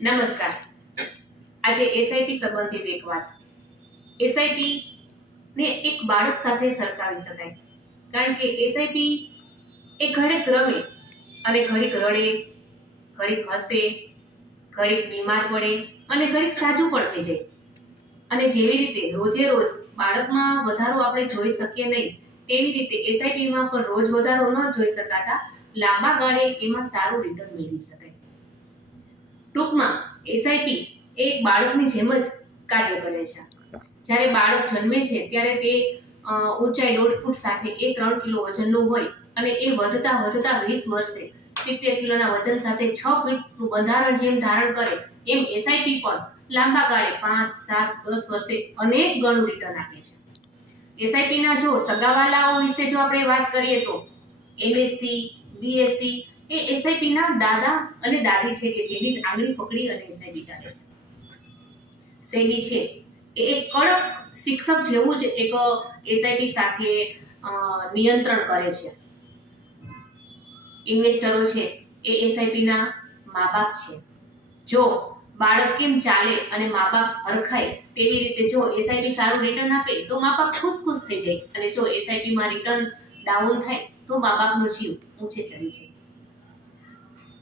નમસ્કાર. આજે એસઆઈપી સંબંધિત એક વાત. એસઆઈપી ને એક બાળક સાથે સરખાવી શકાય. કારણ કે એસઆઈપી એ ઘડીક રમે અને ઘડીક રડે, ઘડીક હસે, ઘડીક બીમાર પડે અને ઘડીક સાજું પણ થઈ જાય. અને જેવી રીતે રોજે રોજ બાળકમાં વધારો આપણે જોઈ શકીએ નહીં, તેવી રીતે એસઆઈપીમાં પણ રોજ વધારો ન જોઈ શકાતા લાંબા ગાળે એમાં સારું રિટર્ન મેળવી શકાય. ટૂંકમાં એસઆઈપી એ બાળકની જેમ જ કાર્ય કરે છે. જ્યારે બાળક જન્મે છે ત્યારે તે ઊંચાઈ દોઢ ફૂટ સાથે એ ત્રણ કિલો વજનનું હોય અને એ વધતા વધતા વીસ વર્ષે સિત્તેર કિલોના વજન સાથે છ ફીટનું બંધારણ જેમ ધારણ કરે, એમ એસઆઈપી પણ લાંબા ગાળે પાંચ, સાત, દસ વર્ષે અનેક ગણું રિટર્ન આપે છે. એસઆઈપીના જો સગાવાલાઓ વિશે જો આપણે વાત કરીએ તો એમએસસી બીએસસી એ એસઆઈપીના દાદા અને દાદી છે કે જેની આંગળી પકડી અને એસઆઈપી ચાલે છે. સેબી છે એ એક કડક શિક્ષક જેવું જ એક એસઆઈપી સાથે નિયંત્રણ કરે છે. ઇન્વેસ્ટરો છે એ એસઆઈપીના મા બાપ છે. જો બાળક કેમ ચાલે અને મા બાપ હરખાય તેવી રીતે જો એસઆઈપી સારું રિટર્ન આપે તો મા બાપ ખુશ ખુશ થઈ જાય અને જો એસઆઈપીમાં રિટર્ન ડાઉન થાય તો મા બાપનો જીવ ઊંચે ચડી જાય.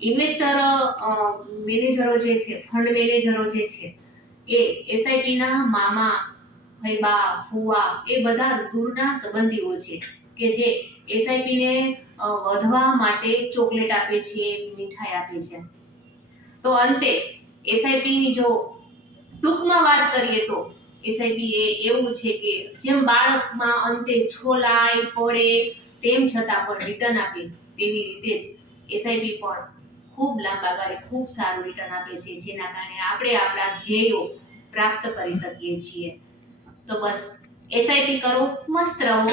ઇન્વેસ્ટર મેનેજરો જે છે, ફંડ મેનેજરો જે છે, એ એસઆઈપીના મામા, ભાઈબા, ફુવા, એ બધા દૂરના સંબંધીઓ છે કે જે એસઆઈપીને વધવા માટે ચોકલેટ આપે છે, મીઠાઈ આપે છે. તો અંતે, એસઆઈપીની જો ટૂંકમાં વાત કરીએ તો, એસઆઈપી એ એવું છે કે જેમ બાળકમાં અંતે છોલાય, પડે, તેમ છતાં પણ રિટર્ન આપે તેવી રીતે જ એસઆઈપી પણ ખૂબ લાંબા ગાળે ખૂબ સારું રિટર્ન આપે છે, જેના કારણે આપણે આપણા ધ્યેયો પ્રાપ્ત કરી શકીએ છીએ. તો બસ એસઆઈપી કરો, મસ્ત રહો.